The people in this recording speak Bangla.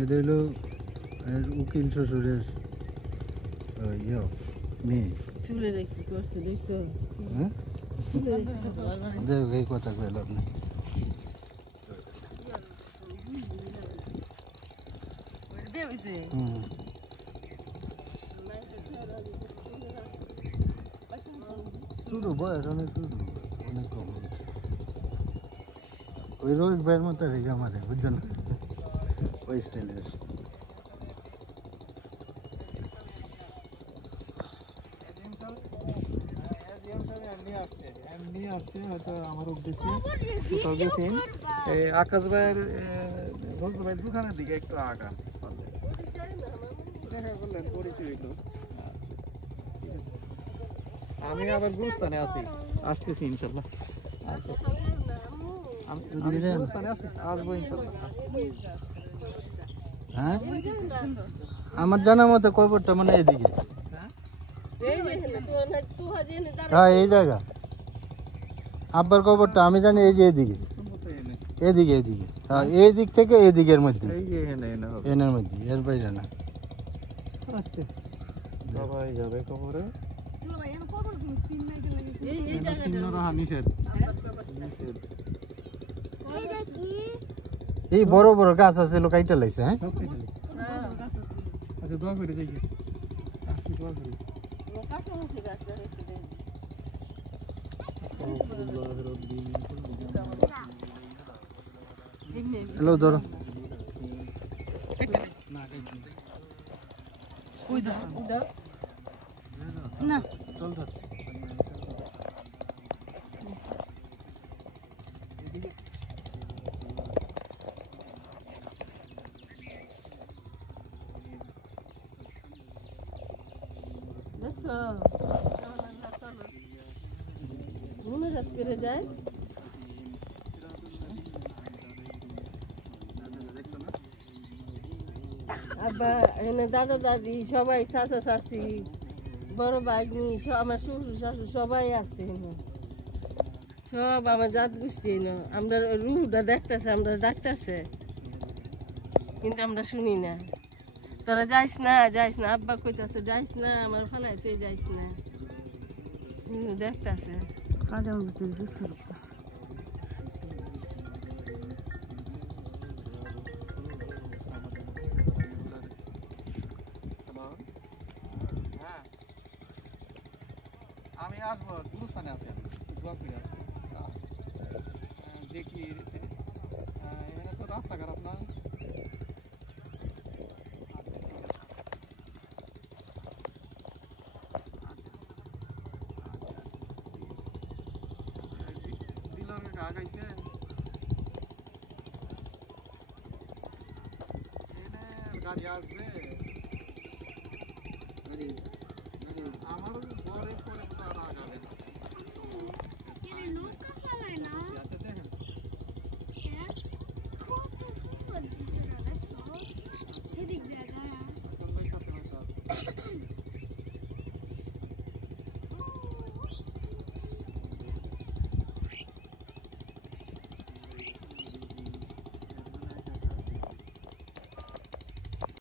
এটা হলো উকিল শ্বশুরের ইয়ে মেয়ে। চুলের কি করছে দেখছো? হ্যাঁ এই কথা কইলাম না। শুরু বয়স অনেক শুরু অনেক কম ওই রোজ ভাইয়ের মতো রেখে আমারে বুঝছো না ওই স্টাইলের। আমার উদ্দেশ্যে কোথাও গেছেন আকাশ ভাইয়ের দোকানের দিকে একটু আগান দেখা করলেন পরিচয় হইল। আমি আবার গুরুস্থানে আছি, আসতেছি ইনশাল্লাহ। আসবো ইনশাল্লাহ। হ্যাঁ আমার জানা মতো কবরটা মানে এদিকে। হ্যাঁ এই জায়গা আব্বার কবরটা আমি জানি এই যে এদিকে এদিকে এদিকে হ্যাঁ এই দিক থেকে এদিকের মধ্যে এনের মধ্যে এর বাইরে না। সবাই যাবে কবরে এই বড় বড় গাছ আছে লোক কাইটা লাইছে। হ্যাঁ আচ্ছা দোয়া করে যাই আসি দোয়া করি। হ্যালো ধরো না চল ধর যায় আবার এখানে দাদা দাদি সবাই চাচা চাচি বড় ভাগ্নি আমার শ্বশুর শাশুড়ি সবাই আছে এখানে সব আমার জাত গোষ্ঠী না। আমরা রুহটা দেখতেছে আমরা ডাকতেছে কিন্তু আমরা শুনি না। তোরা যাইস না যাইস না আব্বা কইতাছে যাইস না আমার ফালাইতে যাইস না দেখতেছে কাজের মধ্যে আমি আসবো গুরুস্থানে আছি দেখি এখানে তো রাস্তা খারাপ না। আগাইছে গাড়ি আসবে আমার ঘরে পরে আগাবে দেখেন